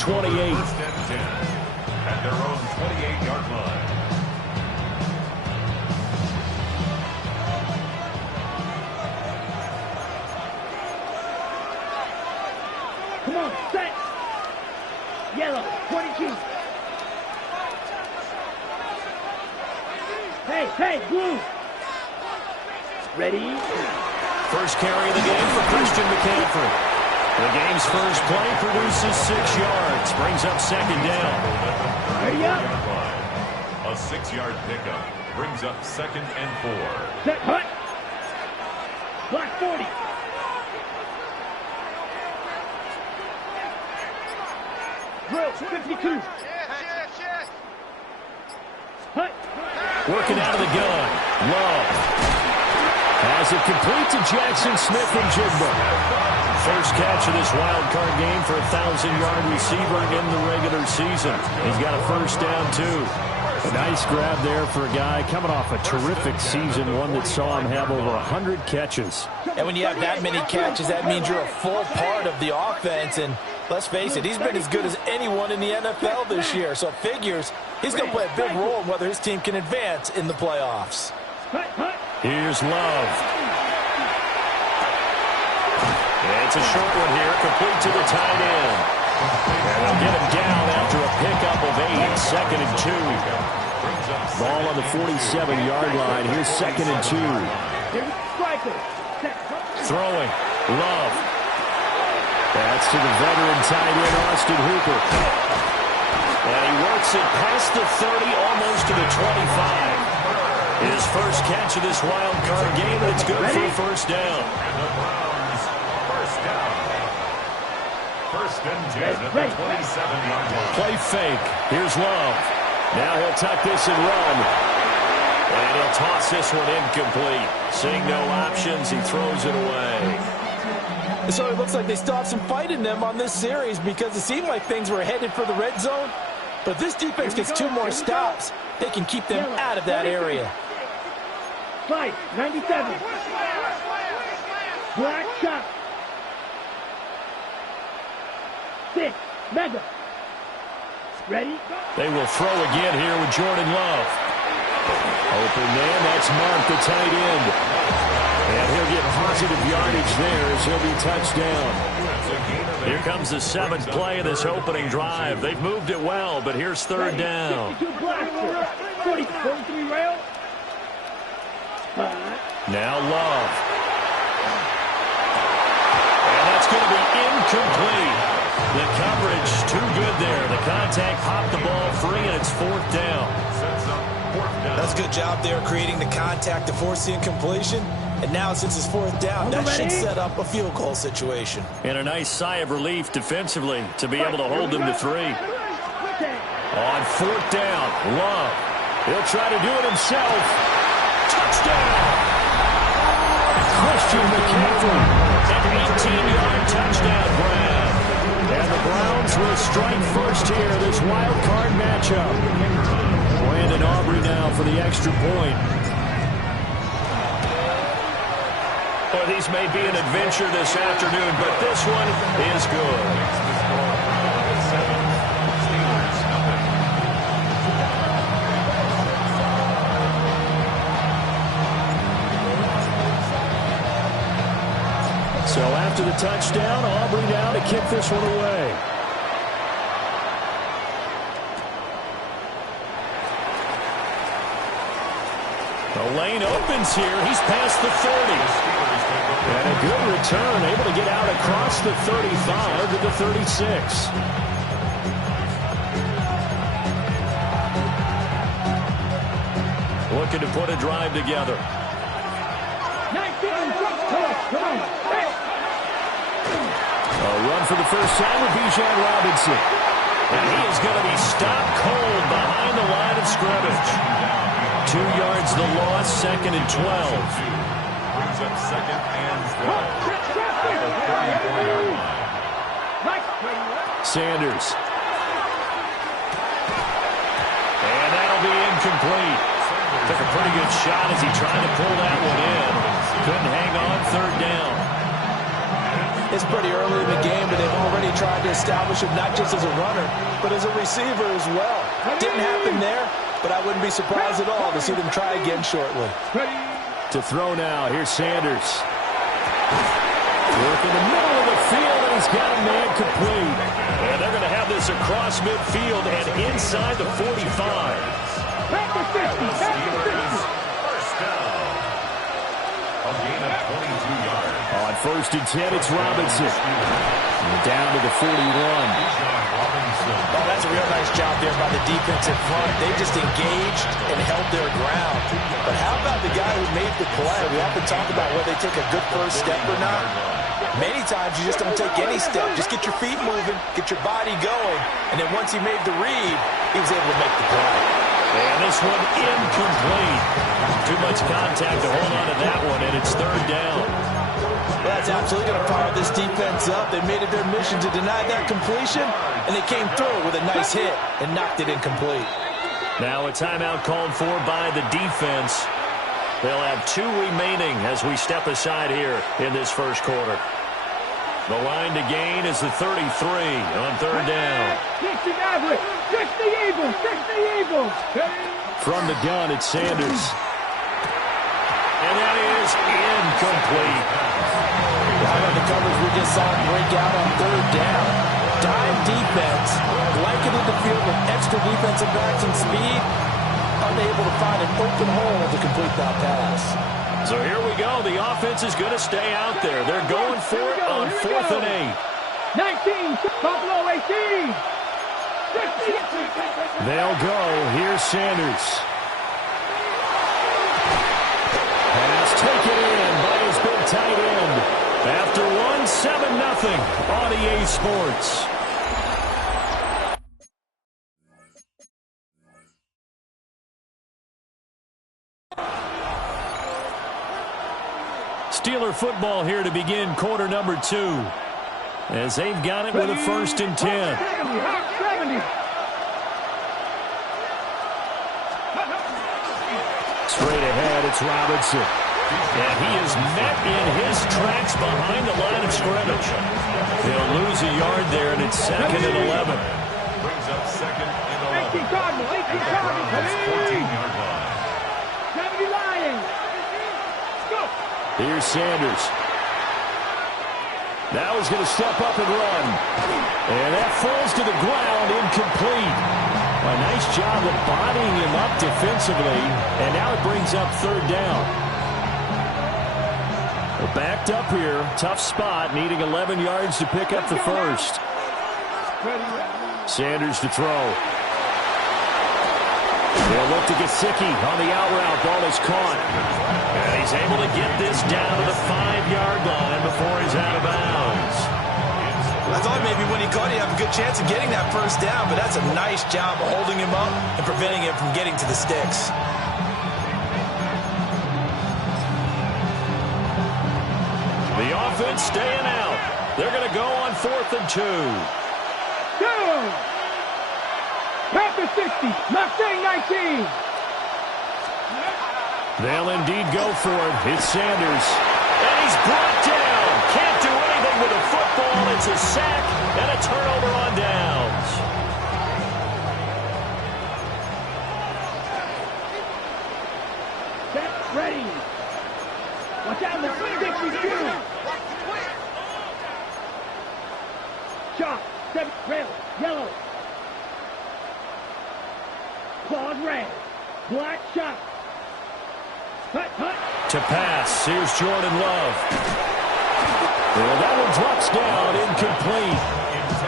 28. First and 10 at their own 28-yard line. Come on, set. Yellow, 22. Hey, blue. Ready? First carry of the game for Christian McCaffrey. The game's first play produces 6 yards. Brings up second down. Hurry up. A 6-yard pickup brings up second and 4. Set, hut. Block 40. Drill, 52. Hut. Working out of the gun. Love. Has it complete to Jackson Smith and Jigba. First catch of this wild card game for a 1,000-yard receiver in the regular season. He's got a first down, too. A nice grab there for a guy coming off a terrific season, one that saw him have over 100 catches. And when you have that many catches, that means you're a full part of the offense. And let's face it, he's been as good as anyone in the NFL this year. So it figures he's going to play a big role in whether his team can advance in the playoffs. Here's Love. It's a short one here, complete to the tight end. And they'll get him down after a pickup of 8, second and 2. Ball on the 47-yard line. Here's second and 2. Throwing. Love. That's to the veteran tight end, Austin Hooper. And he works it past the 30, almost to the 25. His first catch of this wild card game, and it's good for a first down. First and 10 at the 27-yard line. Play fake. Here's Love. Now he'll tuck this and run. And he'll toss this one incomplete. Seeing no options, he throws it away. So it looks like they still have some fight in them on this series because it seemed like things were headed for the red zone. But this defense gets 2 more stops. They can keep them out of that area. 97. Black shot. 6. Mega. Ready? They will throw again here with Jordan Love. Open man, that's Mark, the tight end. And he'll get positive yardage there as he'll be touchdown. Here comes the 7th play of this opening drive. They've moved it well, but here's third down. 43 rail. Now Love. And that's going to be incomplete. The coverage too good there. The contact popped the ball free, and it's 4th down. That's a good job there creating the contact to force the incompletion. And now since it's 4th down, that should set up a field goal situation. And a nice sigh of relief defensively to be able to hold them to 3. On 4th down, Love. He'll try to do it himself. Touchdown! Christian McCaffrey. An 18-yard touchdown grab. And the Browns will strike first here, this wild card matchup. Brandon Aubrey now for the extra point. Well, these may be an adventure this afternoon, but this one is good. So after the touchdown, Aubrey now to kick this one away. The lane opens here. He's past the 30. And a good return, able to get out across the 35 to the 36. Looking to put a drive together. A run for the first time with Bijan Robinson. And he is going to be stopped cold behind the line of scrimmage. 2 yards the loss, second and 12. Brings up second and 12. Sanders. And that'll be incomplete. Took a pretty good shot as he tried to pull that one in. Couldn't hang on, third down. It's pretty early in the game, but they've already tried to establish him not just as a runner, but as a receiver as well. Didn't happen there, but I wouldn't be surprised at all to see them try again shortly. To throw now, here's Sanders. Work in the middle of the field, and he's got a man complete. And they're going to have this across midfield and inside the 45. Back to 50. Back to 50. First down. A gain of 22 yards. On 1st and 10, it's Robinson. And down to the 41. Oh, that's a real nice job there by the defense in front. They just engaged and held their ground. But how about the guy who made the play? We often talk about whether they take a good first step or not. Many times you just don't take any step. Just get your feet moving, get your body going, and then once he made the read, he was able to make the play. And this one incomplete. Too much contact to hold on to that one, and it's 3rd down. Well, that's absolutely going to fire this defense up. They made it their mission to deny that completion, and they came through with a nice hit and knocked it incomplete. Now a timeout called for by the defense. They'll have 2 remaining as we step aside here in this first quarter. The line to gain is the 33 on 3rd down. 60 average. 60 Eagles. 60 Eagles. From the gun, it's Sanders. And that is incomplete. Right on the coverage, we just saw him break out on 3rd down. Dime defense, blanketed the field with extra defensive backs and speed, unable to find an open hole to complete that pass. So here we go. The offense is going to stay out there. They're going for it on 4th and 8. 19. Buffalo 18. 60. They'll go. Here's Sanders. Pass taken in by his big tight end. After 1, 7-0 on EA Sports. Steeler football here to begin quarter number 2. As they've got it with a 1st and 10. Straight ahead, it's Robinson. And he is met in his tracks behind the line of scrimmage. He'll lose a yard there, and it's 2nd and 11. Brings up 2nd and 11. 18 Cardinals. 18 Cardinals. At the 14-yard line. 70 Lions. Go. Here's Sanders. Now he's going to step up and run. And that falls to the ground, incomplete. A nice job of bodying him up defensively. And now it brings up 3rd down. We're backed up here. Tough spot, needing 11 yards to pick up the first. Sanders to throw. They'll look to Gesicki on the out route. Ball is caught. And he's able to get this down to the 5-yard line before he's out of bounds. I thought maybe when he caught it, he'd have a good chance of getting that first down, but that's a nice job of holding him up and preventing him from getting to the sticks. The offense staying out. They're going to go on 4th and 2. Down. Packers 60. Mustang 19. They'll indeed go for it. It's Sanders. And he's brought down. Can't do anything with the football. It's a sack and a turnover on downs. Set. Ready. Watch out. The 52. Shot. 7. Red. Yellow. Claws red. Black shot. Hut, hut. To pass. Here's Jordan Love. Well, that one drops down. Incomplete.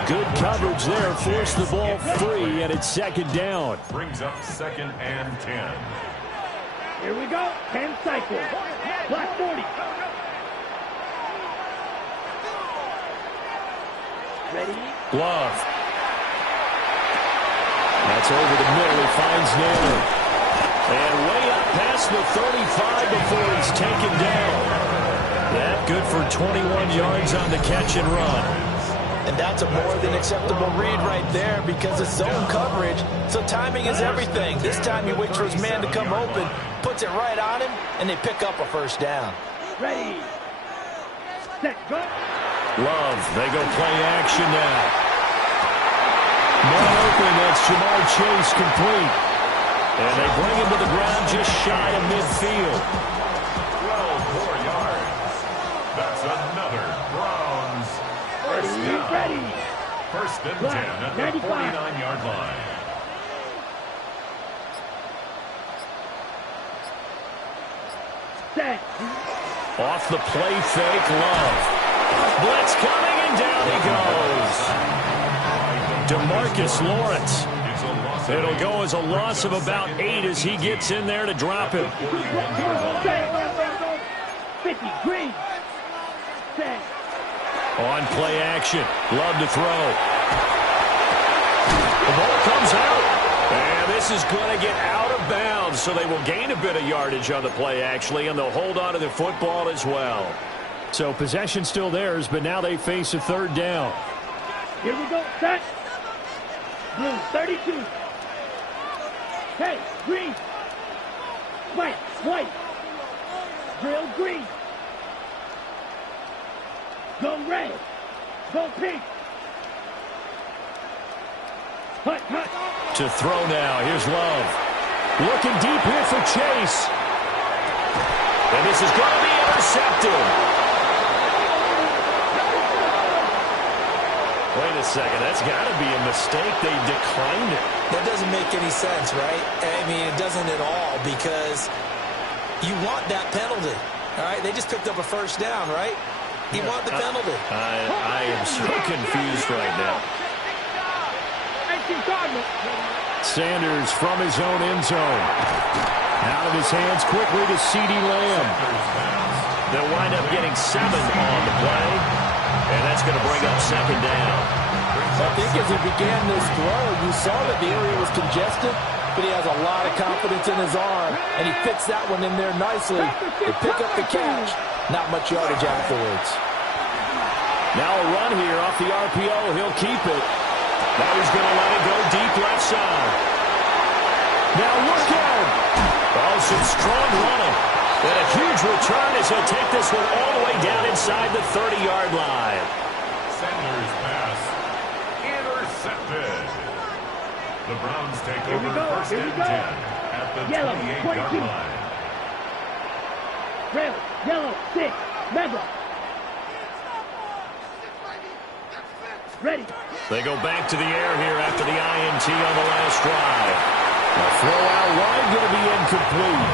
Good coverage there. Forced the ball free, and it's 2nd down. Brings up 2nd and 10. Here we go. 10 cycles. Black 40. Ready? Love. That's over the middle. He finds Naylor. And way up past the 35 before he's taken down. That good for 21 yards on the catch and run. And that's a more than acceptable read right there because it's zone coverage, so timing is everything. This time he waits for his man to come open, puts it right on him, and they pick up a first down. Ready. Set. Go. Love, they go play action now. Man open, that's Jamar Chase complete. And they bring him to the ground just shy of midfield. 12 more yards. That's another Browns first down. Ready. First and 10 at the 49-yard line. Set. Off the play fake, Love. Blitz coming, and down he goes. DeMarcus Lawrence. It'll go as a loss of about 8 as he gets in there to drop him. 50, green. Set. On play action. Love to throw. The ball comes out. And this is going to get out of bounds, so they will gain a bit of yardage on the play, actually, and they'll hold on to the football as well. So possession still theirs, but now they face a third down. Here we go. Set. Blue, 32. Hey, green. White, white. Drill, green. Go red. Go pink. Hut, hut. To throw now. Here's Love. Looking deep here for Chase. And this is going to be intercepted. Wait a second. That's got to be a mistake. They declined it. That doesn't make any sense, right? I mean, it doesn't at all, because you want that penalty. All right? They just picked up a first down, right? You want the penalty. I am so confused right now. Sanders from his own end zone. Out of his hands quickly to CeeDee Lamb. They'll wind up getting 7 on the play. And that's going to bring up second down. I think as he began this throw, you saw that the area was congested, but he has a lot of confidence in his arm, and he fits that one in there nicely. They pick up the catch. Not much yardage afterwards. Now a run here off the RPO. He'll keep it. Now he's going to let it go deep left side. Now look out. Oh, some strong running. And a huge return as he'll take this one all the way down inside the 30-yard line. Sanders' pass intercepted. The Browns take over first and 10 at the 28-yard line. Red, yellow, 6, mega. Ready. They go back to the air here after the INT on the last drive. The throw out wide going to be incomplete.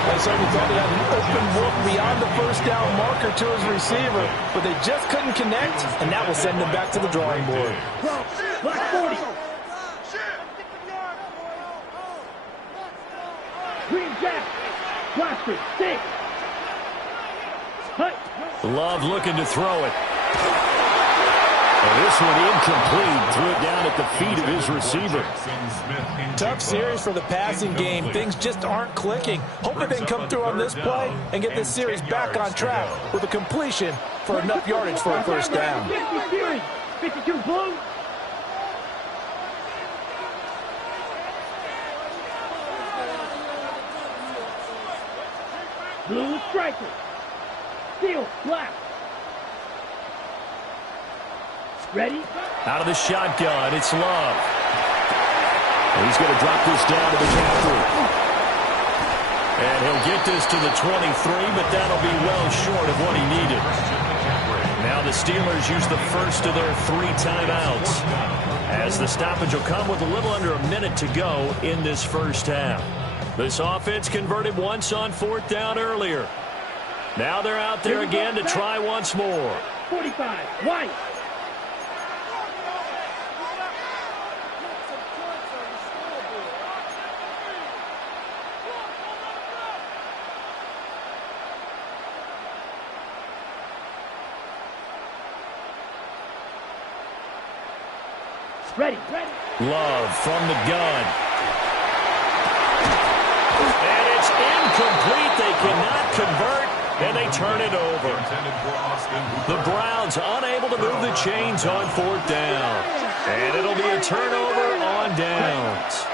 They certainly thought he had an open look beyond the first down marker to his receiver, but they just couldn't connect, and that will send them back to the drawing board. Black 40. Green jack. Blaster, 6. Hut. Love looking to throw it. And this one incomplete. Threw it down at the feet of his receiver. Tough series for the passing game. Things just aren't clicking. Hoping they can come through on this play and get this series back on track with a completion for enough yardage for a first down. 52 blue. Blue striker. Steel, black. Ready? Out of the shotgun, it's Love. And he's going to drop this down to the captain. And he'll get this to the 23, but that'll be well short of what he needed. Now the Steelers use the first of their 3 timeouts, as the stoppage will come with a little under a minute to go in this first half. This offense converted once on 4th down earlier. Now they're out there again to try once more. 45, white. Ready. Love from the gun. And it's incomplete. They cannot convert, and they turn it over. The Browns unable to move the chains on 4th down. And it'll be a turnover on downs.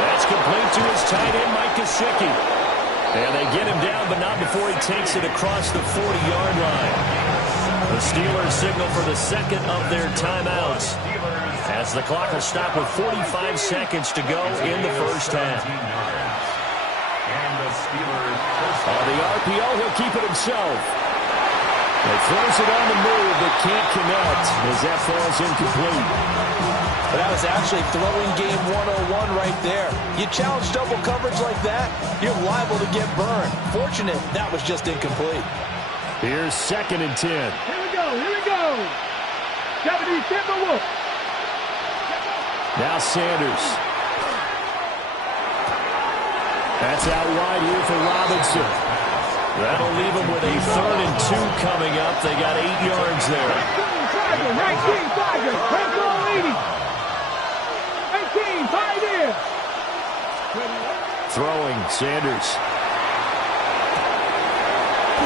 That's complete to his tight end, Mike Gesicki. And they get him down, but not before he takes it across the 40-yard line. The Steelers signal for the second of their timeouts, as the clock will stop with 45 seconds to go in the first half. On the RPO, he'll keep it himself. He throws it on the move, but can't connect as that falls incomplete. But that was actually throwing game 101 right there. You challenge double coverage like that, you're liable to get burned. Fortunate, that was just incomplete. Here's 2nd and 10. Here we go, here we go. 70 Timberwolf. Now Sanders. That's out wide here for Robinson. That'll leave him with a 3rd and 2 coming up. They got 8 yards there. 19, Tiger, Pencil leading. 18, Pioneer. Throwing, Sanders.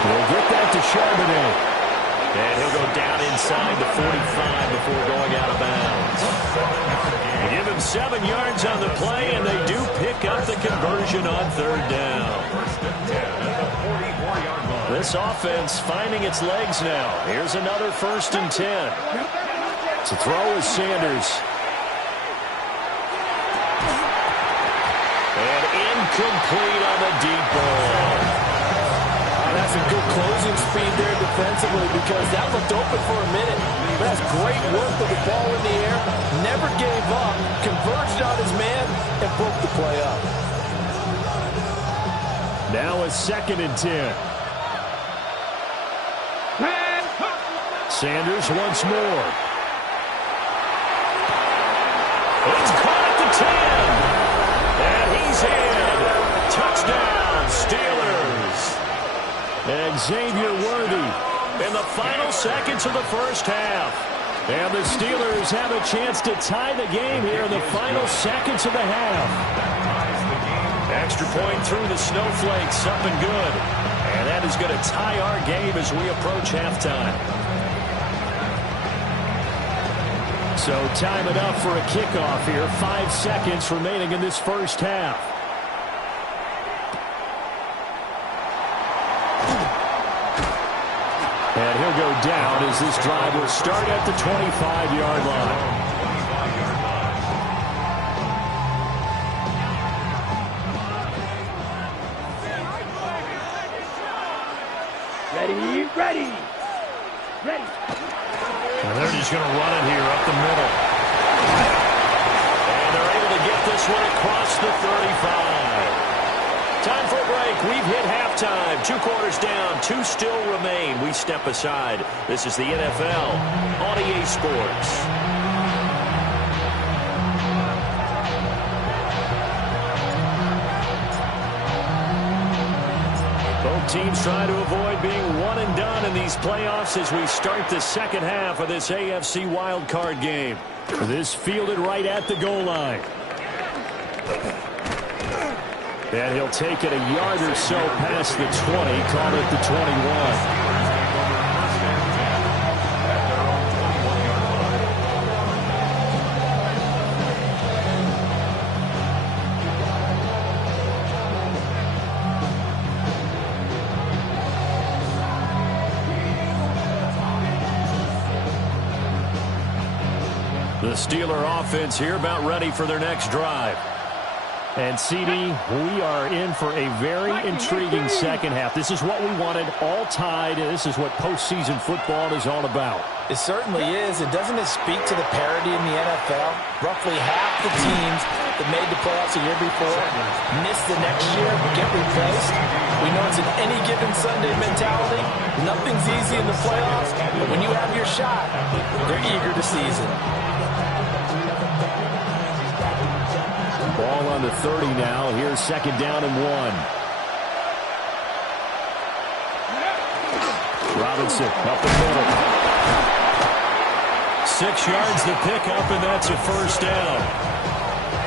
He'll get that to Charbonnet. And he'll go down inside the 45 before going out of bounds. They give him 7 yards on the play, and they do pick up the conversion on 3rd down. This offense finding its legs now. Here's another 1st and 10. To throw is Sanders. And incomplete on the deep ball. That's a good closing speed there defensively, because that looked open for a minute. But that's great work with the ball in the air. Never gave up, converged on his man, and broke the play up. Now a 2nd and 10. Sanders once more. It's caught at the 10. And he's in. Touchdown, Steelers. And Xavier Worthy in the final seconds of the first half. And the Steelers have a chance to tie the game here in the final seconds of the half. Extra point through the snowflakes, something good. And that is going to tie our game as we approach halftime. So time it up for a kickoff here. 5 seconds remaining in this first half. And he'll go down as this drive will start at the 25-yard line. Ready. And they're just going to run it here up the middle. And they're able to get this one across the 35. Time for a break. We've hit halftime. 2 quarters down. 2 still remain. We step aside. This is the NFL on EA Sports. Both teams try to avoid being one and done in these playoffs as we start the second half of this AFC wildcard game. This fielded right at the goal line. And he'll take it a yard or so past the 20, call it the 21. The Steeler offense here about ready for their next drive. And, CD, we are in for a very intriguing second half. This is what we wanted, all tied, and this is what postseason football is all about. It certainly is. And doesn't it speak to the parity in the NFL? Roughly half the teams that made the playoffs a year before miss the next year, get replaced. We know it's an any-given Sunday mentality. Nothing's easy in the playoffs, but when you have your shot, they're eager to seize it. Ball on the 30 now. Here's 2nd down and 1. Robinson up the middle. 6 yards the pickup, and that's a first down.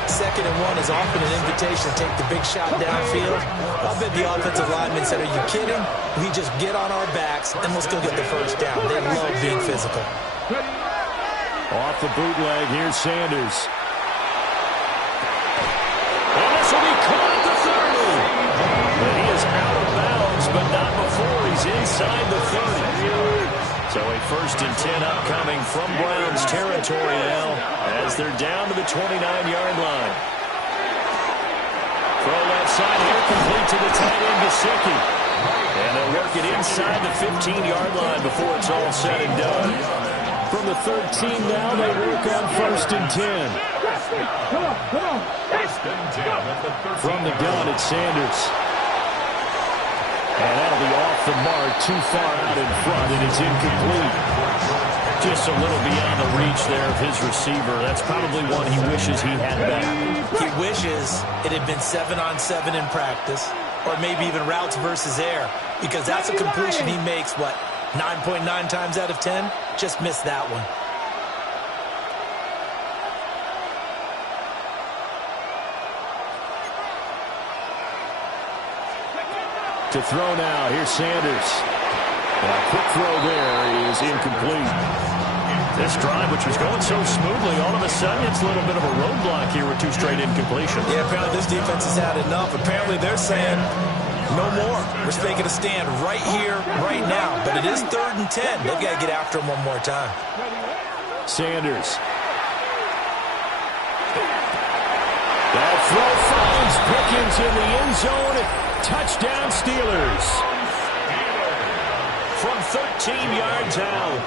2nd and 1 is often an invitation to take the big shot downfield. I bet the offensive lineman said, "Are you kidding? We just get on our backs and let's go get the first down." They love being physical. Off the bootleg, here's Sanders. And this will be caught at the 30. And he is inside the 30. So a 1st and 10 upcoming from Browns territory now as they're down to the 29-yard line. Throw left side here, complete to the tight end, Gesicki. And they'll work it inside the 15-yard line before it's all said and done. From the 13 now, they work on 1st and 10. From the gun, it's Sanders. And that'll be off the mark, too far out in front, and it's incomplete. Just a little beyond the reach there of his receiver. That's probably one he wishes he had back. He wishes it had been 7-on-7 in practice, or maybe even routes versus air, because that's a completion he makes, what, 9.9 times out of 10? Just missed that one. To throw now, here's Sanders. And a quick throw there is incomplete. This drive, which was going so smoothly, all of a sudden it's a little bit of a roadblock here with 2 straight incompletions. Yeah, apparently this defense has had enough. Apparently they're saying no more. We're making a stand right here, right now. But it is 3rd and 10. They've got to get after him one more time. Sanders. That throw finds Pickens in the end zone. Touchdown Steelers. From 13 yards out.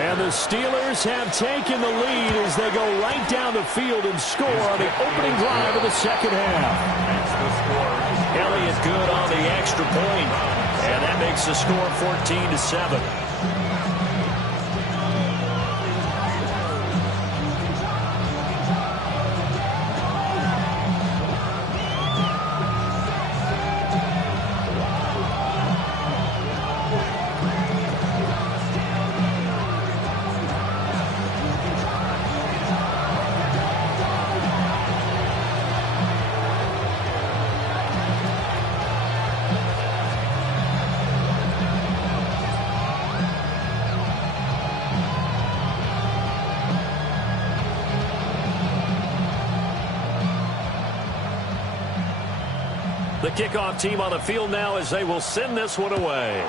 And the Steelers have taken the lead as they go right down the field and score on the opening drive of the second half. Elliott good on the extra point. And that makes the score 14-7. The kickoff team on the field now as they will send this one away.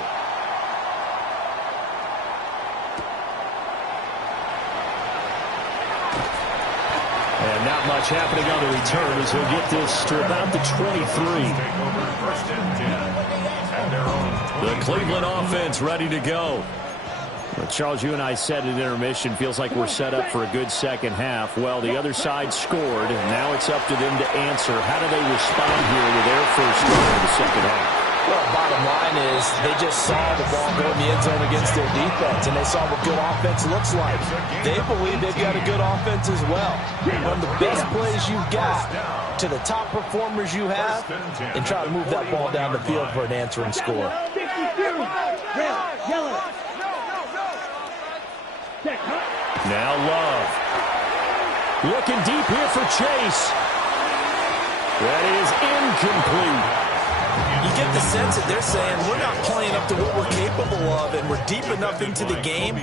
And not much happening on the return as he'll get this to about the 23. The Cleveland offense ready to go. Well, Charles, you and I said at intermission, feels like we're set up for a good second half. Well, the other side scored, and now it's up to them to answer. How do they respond here with their first score in the second half? Well, bottom line is they just saw the ball go in the end zone against their defense, and they saw what good offense looks like. They believe they've got a good offense as well. One of the best plays you've got to the top performers you have, and try to move that ball down the field for an answering score. Now Love. Looking deep here for Chase. That is incomplete. You get the sense that they're saying we're not playing up to what we're capable of, and we're deep enough into the game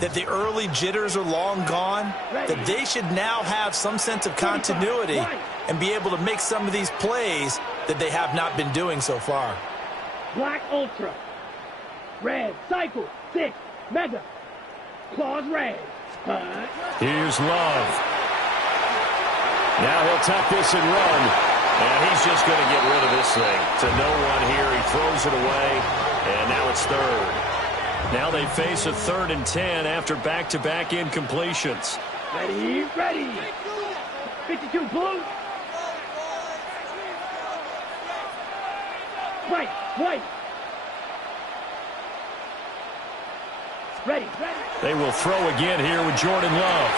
that the early jitters are long gone, that they should now have some sense of continuity and be able to make some of these plays that they have not been doing so far. Black Ultra. Red Cycle 6 Mega. Claws red. Here's Love. Now he'll tuck this and run. And he's just going to get rid of this thing. To no one here. He throws it away. And now it's 3rd. Now they face a 3rd and 10 after back-to-back incompletions. Ready, ready. 52 blue. White. Ready. They will throw again here with Jordan Love.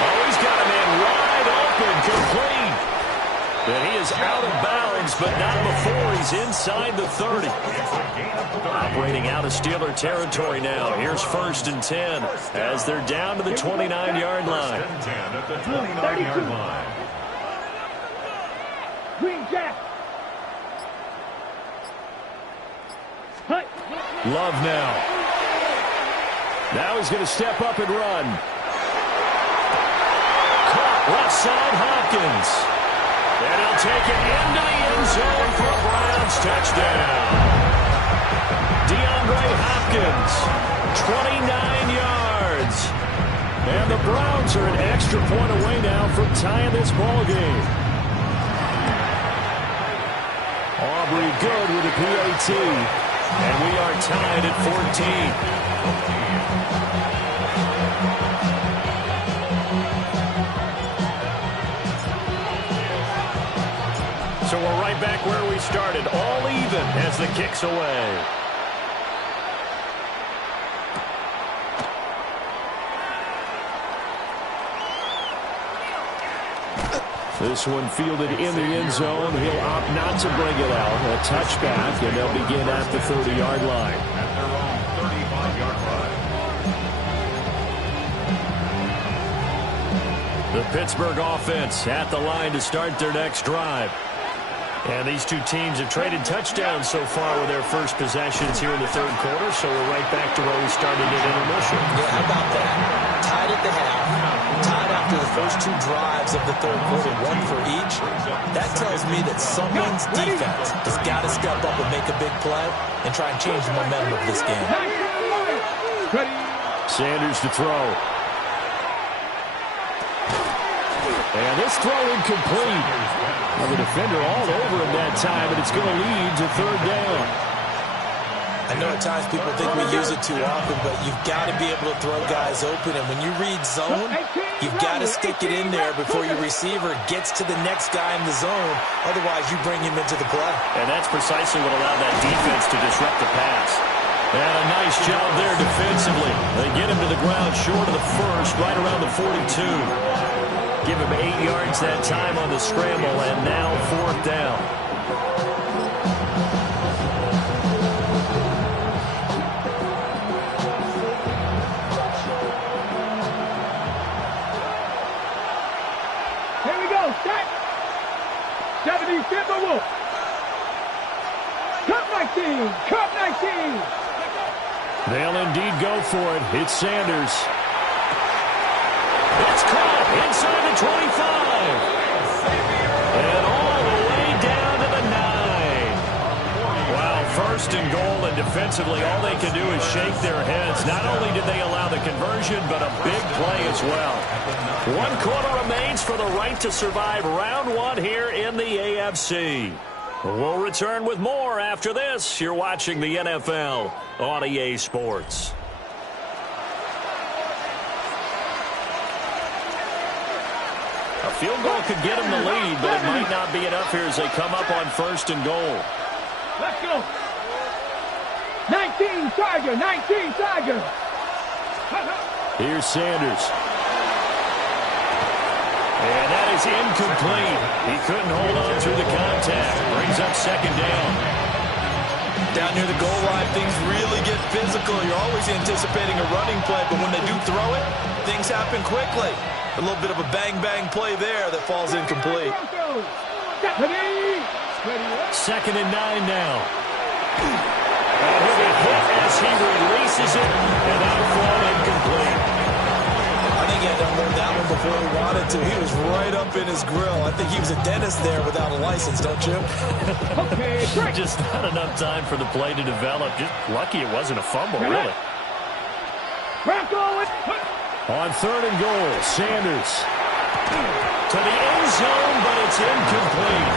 Oh, he's got a man wide open, complete. And he is out of bounds, but not before he's inside the 30. Operating out of Steeler territory now. Here's 1st and 10 as they're down to the 29-yard line. Green Jack. Hut. Love now. Now he's going to step up and run. Caught left side, Hopkins. And he'll take it into the end zone for a Browns touchdown. DeAndre Hopkins, 29 yards. And the Browns are an extra point away now from tying this ball game. Aubrey good with the PAT. And we are tied at 14. So we're right back where we started, all even as the kick's away. This one fielded in the end zone. He'll opt not to bring it out. A touchback, and they'll begin at the 30-yard line. At their own 35-yard line. The Pittsburgh offense at the line to start their next drive. And these two teams have traded touchdowns so far with their first possessions here in the third quarter, so we're right back to where we started at intermission. Yeah, how about that? Tied at the half, tied after the first two drives of the third quarter, one for each. That tells me that someone's defense has got to step up and make a big play and try and change the momentum of this game. Sanders to throw. And this throw incomplete. Well, the defender all over him that time, and it's going to lead to third down. I know at times people think we use it too often, but you've got to be able to throw guys open. And when you read zone, you've got to stick it in there before your receiver gets to the next guy in the zone. Otherwise, you bring him into the play. And that's precisely what allowed that defense to disrupt the pass. And a nice job there defensively. They get him to the ground short of the first, right around the 42. Give him 8 yards that time on the scramble, and now fourth down. Here we go, set. 70 Timberwolves. Cup 19, Cup 19. They'll indeed go for it. It's Sanders. It's caught inside the 25. And all the way down to the 9. Wow, first and goal, and defensively all they can do is shake their heads. Not only did they allow the conversion, but a big play as well. 1 quarter remains for the right to survive round one here in the AFC. We'll return with more after this. You're watching the NFL on EA Sports. A field goal could get them the lead, but it might not be enough here as they come up on first and goal. Let's go. 19 Tiger, 19 Tiger. Here's Sanders. And that is incomplete. He couldn't hold on through the contact. Brings up second down. Down near the goal line, things really get physical. You're always anticipating a running play, but when they do throw it, things happen quickly. A little bit of a bang-bang play there that falls incomplete. Second and 9 now. And he'll be hit as he releases it, and that'll fall incomplete. I think he had to unload that one before he wanted to. He was right up in his grill. I think he was a dentist there without a license, don't you? Just not enough time for the play to develop. Just lucky it wasn't a fumble, really. On third and goal, Sanders to the end zone, but it's incomplete.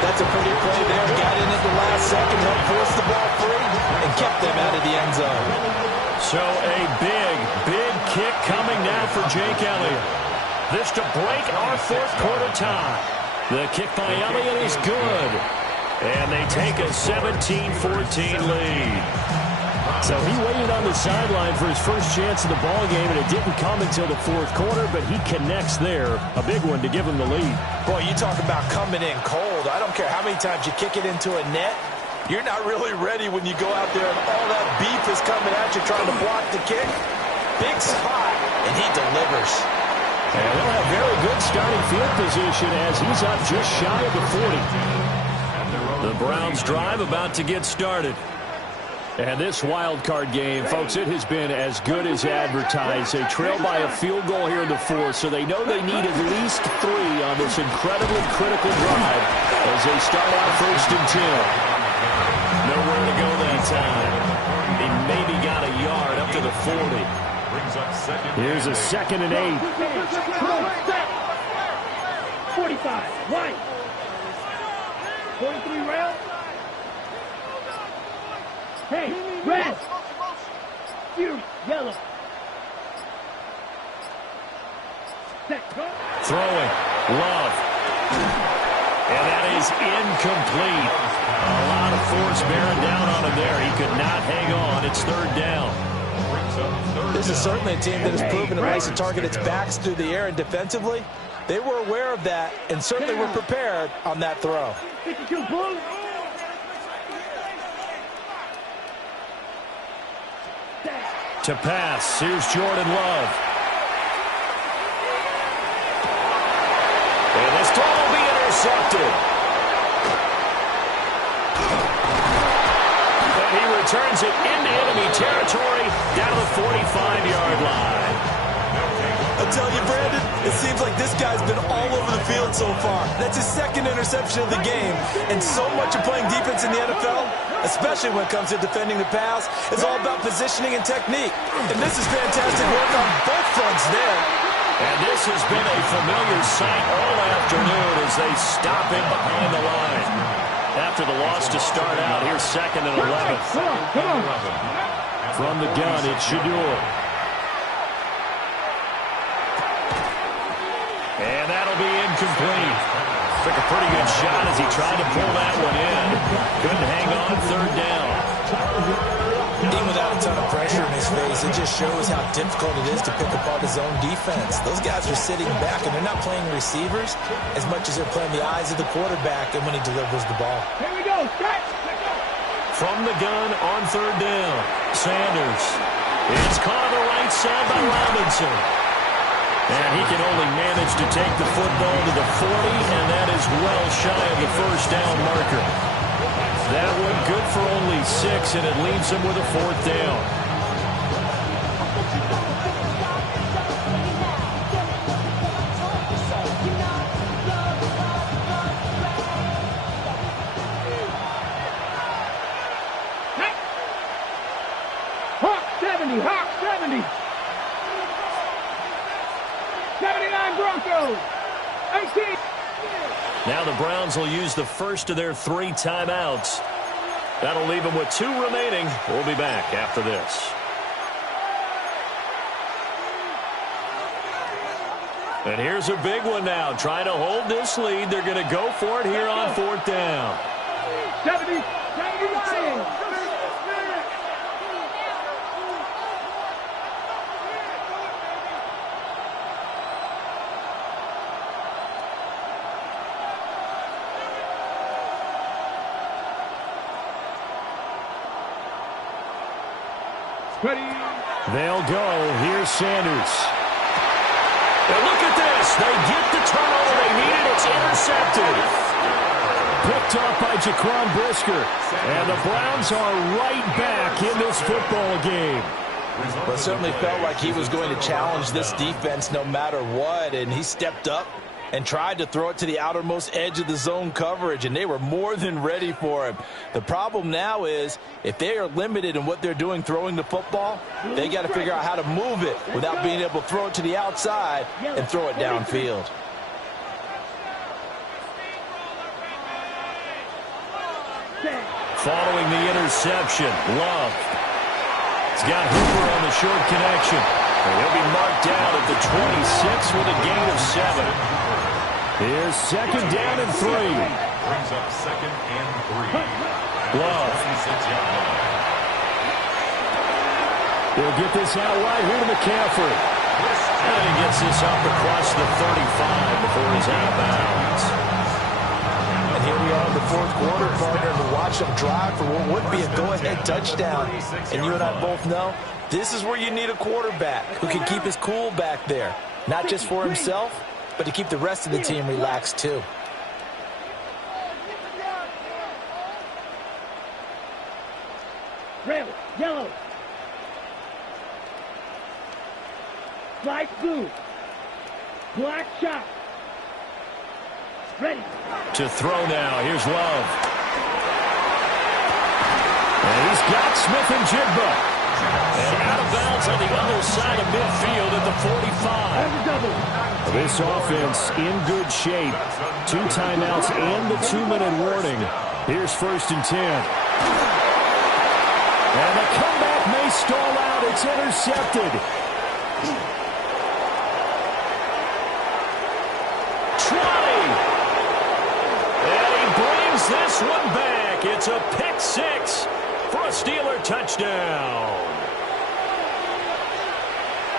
That's a pretty play there. Got in at the last second, helped force the ball free, and kept them out of the end zone. So a big kick coming now for Jake Elliott. This to break our fourth quarter tie. The kick by Elliott is good. And they take a 17-14 lead. So he waited on the sideline for his first chance of the ball game, and it didn't come until the fourth quarter, but he connects there. A big one to give him the lead. Boy, you talk about coming in cold. I don't care how many times you kick it into a net. You're not really ready when you go out there and all that beef is coming at you trying to block the kick. Big spot, and he delivers. And they'll have very good starting field position as he's up just shy of the 40. The Browns drive about to get started. And this wild card game, folks, it has been as good as advertised. They trail by a field goal here in the fourth, so they know they need at least 3 on this incredibly critical drive as they start out first and 10. Nowhere to go that time. He maybe got a yard up to the 40. Here's a 2nd and 8. 45, right. 43 rail. Hey, red. You, yellow. Throwing. Love. And that is incomplete. A lot of force bearing down on him there. He could not hang on. It's 3rd down. This is certainly a team that has proven it likes to target its backs through the air, and defensively, they were aware of that and certainly were prepared on that throw. 52 blue. To pass, here's Jordan Love. And this throw will be intercepted. And he returns it into enemy territory down to the 45-yard line. I tell you, Brandon, it seems like this guy's been all over the field so far. That's his 2nd interception of the game. And so much of playing defense in the NFL, especially when it comes to defending the pass, is all about positioning and technique. And this is fantastic work on both fronts there. And this has been a familiar sight all afternoon as they stop him behind the line. After the loss to start out, here's 2nd and 11. From the gun, it's Shador. And that'll be incomplete. Took a pretty good shot as he tried to pull that one in. Couldn't hang on, 3rd down. Even without a ton of pressure in his face, it just shows how difficult it is to pick apart his own defense. Those guys are sitting back, and they're not playing receivers as much as they're playing the eyes of the quarterback and when he delivers the ball. Here we go. Start. From the gun on 3rd down, Sanders. It's caught on the right side by Robinson. And he can only manage to take the football to the 40, and that is well shy of the 1st down marker. That one good for only 6, and it leaves him with a 4th down. Hawk 70, Hawk 70. 79 Broncos. 18. Now the Browns will use the first of their 3 timeouts. That'll leave them with 2 remaining. We'll be back after this. And here's a big one now. Trying to hold this lead. They're going to go for it here on 4th down. 70, 79. Ready. They'll go. Here's Sanders. And look at this. They get the turnover they needed. It's intercepted. Picked up by Jaquan Brisker. And the Browns are right back in this football game. Well, it certainly felt like he was going to challenge this defense no matter what, and he stepped up and tried to throw it to the outermost edge of the zone coverage, and they were more than ready for him. The problem now is if they are limited in what they're doing throwing the football, they got to figure out how to move it without being able to throw it to the outside and throw it downfield. Following the interception, Love. He's got Hooper on the short connection. And he'll be marked down at the 26 with a gain of 7. Here's 2nd down and 3. Brings up 2nd and 3. Love. He'll get this out wide here to McCaffrey. And he gets this up across the 35 before he's out of bounds. And here we are in the 4th quarter, partner, to watch them drive for what would be a go-ahead touchdown. And you and I both know this is where you need a quarterback who can keep his cool back there, not just for himself, but to keep the rest of the team relaxed too. Red, yellow. Light blue. Black shot. Ready. To throw now. Here's Love. got Smith and Jigba. And out of bounds on the other side of midfield at the 45. This offense in good shape. 2 timeouts and the 2-minute warning. Here's 1st and 10. And the comeback may stall out. It's intercepted. 20. And he brings this one back. It's a pick 6 for a Steeler touchdown.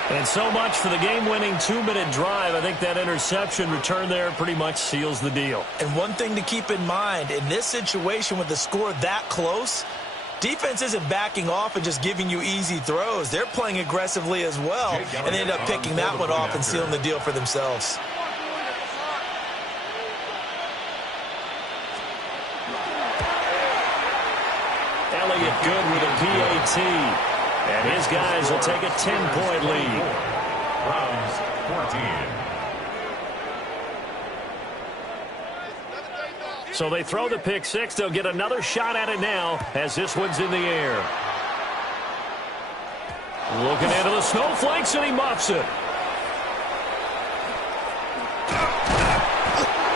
And so much for the game-winning 2-minute drive. I think that interception return there pretty much seals the deal. And one thing to keep in mind, in this situation with the score that close, defense isn't backing off and just giving you easy throws. They're playing aggressively as well, and they end up picking that one off and sealing the deal for themselves. Elliott good with a PAT. And his guys will take a 10-point lead. Browns 14. So they throw the pick 6. They'll get another shot at it now as this one's in the air. Looking into the snowflakes, and he muffs it.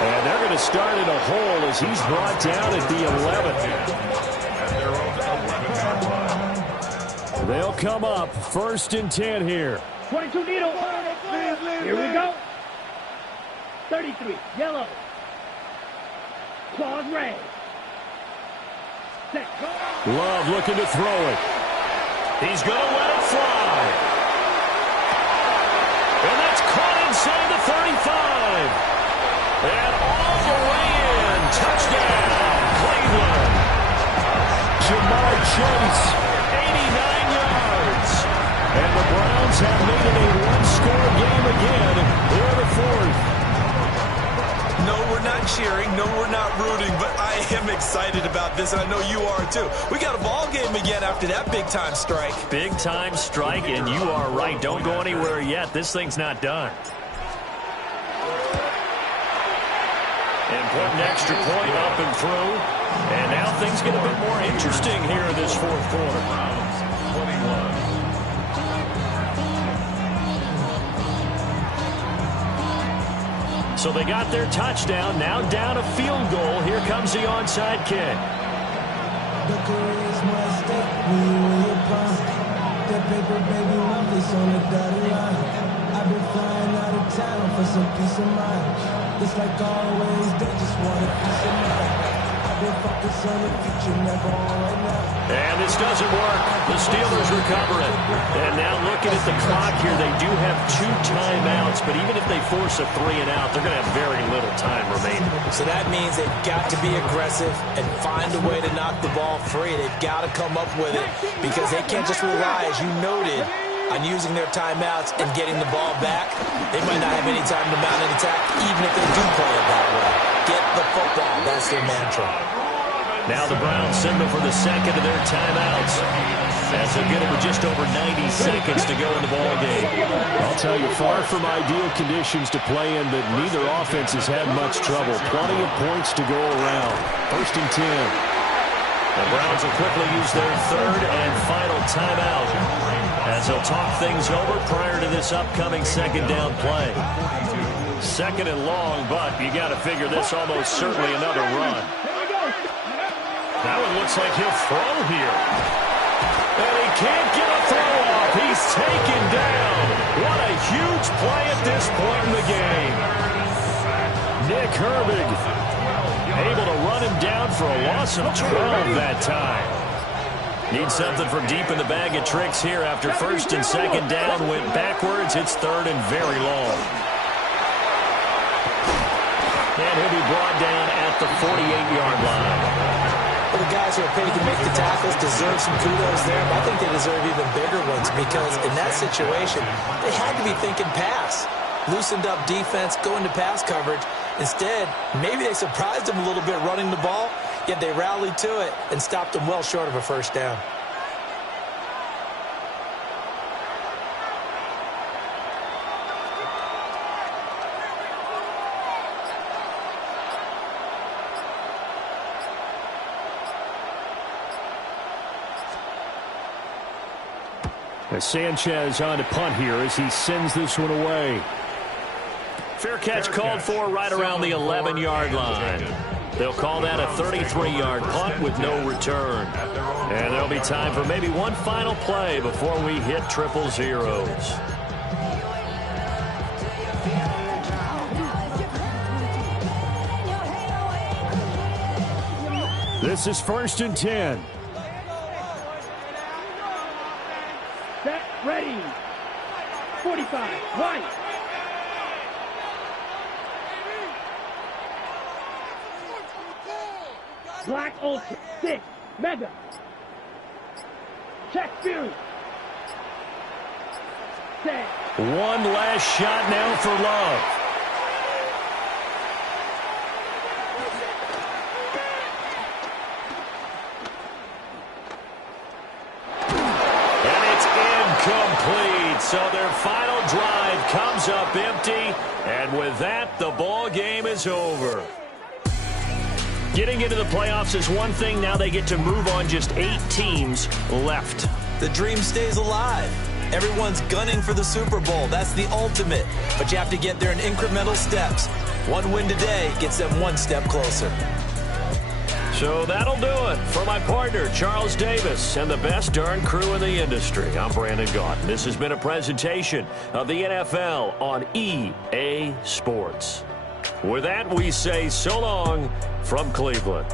And they're going to start in a hole as he's brought down at the 11. At their own 11-yard line. They'll come up 1st and 10 here. 22 needle. Here we go. 33, yellow. Claws red. Set. Love looking to throw it. He's going to let it fly. And that's caught inside the 35. And all the way in. Touchdown, Cleveland. Jamar Chase, 89 yards. And the Browns have made it a one-score game again here in the 4th. No, we're not cheering. No, we're not rooting. But I am excited about this, and I know you are too. We got a ball game again after that big-time strike. Big-time strike, and you are right. Don't go anywhere yet. This thing's not done. Important extra point up and through. And now things get a bit more interesting here in this 4th quarter. Browns 21. So they got their touchdown. Now down a field goal. Here comes the onside kick. The career is more at stake when you in your prime. That paper, baby, one place on the dotted line. I've been flying out of town for some peace of mind. It's like always, they just want a piece of mind. I've been focused on the future, never on right now. And this doesn't work. The Steelers recover it. And now looking at the clock here, they do have 2 timeouts, but even if they force a 3 and out, they're going to have very little time remaining. So that means they've got to be aggressive and find a way to knock the ball free. They've got to come up with it because they can't just rely, as you noted, on using their timeouts and getting the ball back. They might not have any time to mount an attack, even if they do play it that way. Get the football. That's their mantra. Now the Browns signal for the second of their timeouts as they'll get it with just over 90 seconds to go in the ballgame. I'll tell you, far from ideal conditions to play in, but neither offense has had much trouble. Plenty of points to go around. 1st and 10. The Browns will quickly use their 3rd and final timeout as they'll talk things over prior to this upcoming 2nd down play. 2nd and long, but you got to figure this almost certainly another run. Now it looks like he'll throw here. And he can't get a throw off. He's taken down. What a huge play at this point in the game. Nick Herbig able to run him down for a loss of 12 that time. Need something from deep in the bag of tricks here after 1st and 2nd down. Went backwards. It's 3rd and very long. And he'll be brought down at the 48-yard line. Well, the guys who are paid to make the tackles deserve some kudos there, but I think they deserve even bigger ones because in that situation, they had to be thinking pass. Loosened up defense, go into pass coverage. Instead, maybe they surprised them a little bit running the ball, yet they rallied to it and stopped them well short of a 1st down. As Sanchez on to punt here as he sends this one away. Fair catch called for right around the 11-yard line. They'll call that a 33-yard punt with no return. And there'll be time for maybe one final play before we hit triple zeros. This is 1st and 10. Set, ready. 45, right. Black Ultra, 6, Mega. Check Fury. Set. One last shot now for Love. And it's incomplete. So their final drive comes up empty. And with that, the ball game is over. Getting into the playoffs is one thing. Now they get to move on. Just 8 teams left. The dream stays alive. Everyone's gunning for the Super Bowl. That's the ultimate. But you have to get there in incremental steps. One win today gets them one step closer. So that'll do it. For my partner, Charles Davis, and the best darn crew in the industry, I'm Brandon Gaudin. This has been a presentation of the NFL on EA Sports. With that, we say so long from Cleveland.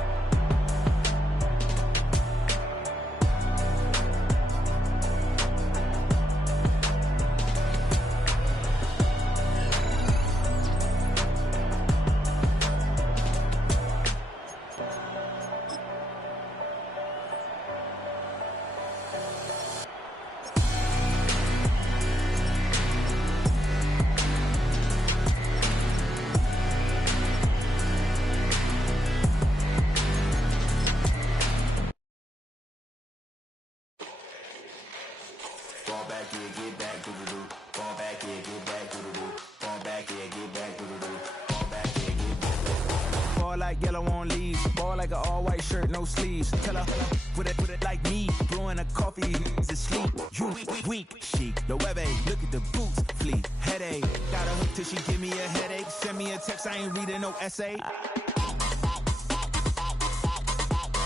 Like yellow on leaves, ball like an all-white shirt, no sleeves. Tell her, put it like me, blowing a coffee, is asleep. You weak, chic, the web look at the boots, fleet, headache. Got a hook till she give me a headache. Send me a text, I ain't reading no essay.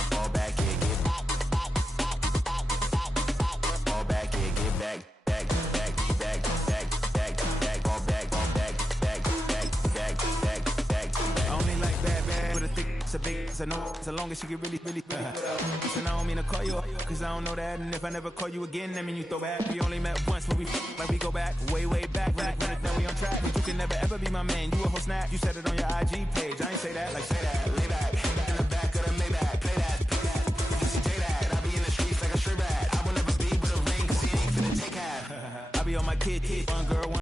Fall back here, get back. It's a big, it's a no, as long as she get really Listen, I don't mean to call you up, cause I don't know that. And if I never call you again, that mean you throw back. We only met once, but we like we go back, way back. When it's done, we on track. But you can never ever be my man. You a whole snap, you said it on your IG page. I ain't say that, like say that. Lay back, in the back of the Maybach. Play that. You see J that, I be in the streets like a straight rat. I will never be with a ring, cause he ain't finna take half. I be on my kid, one girl, one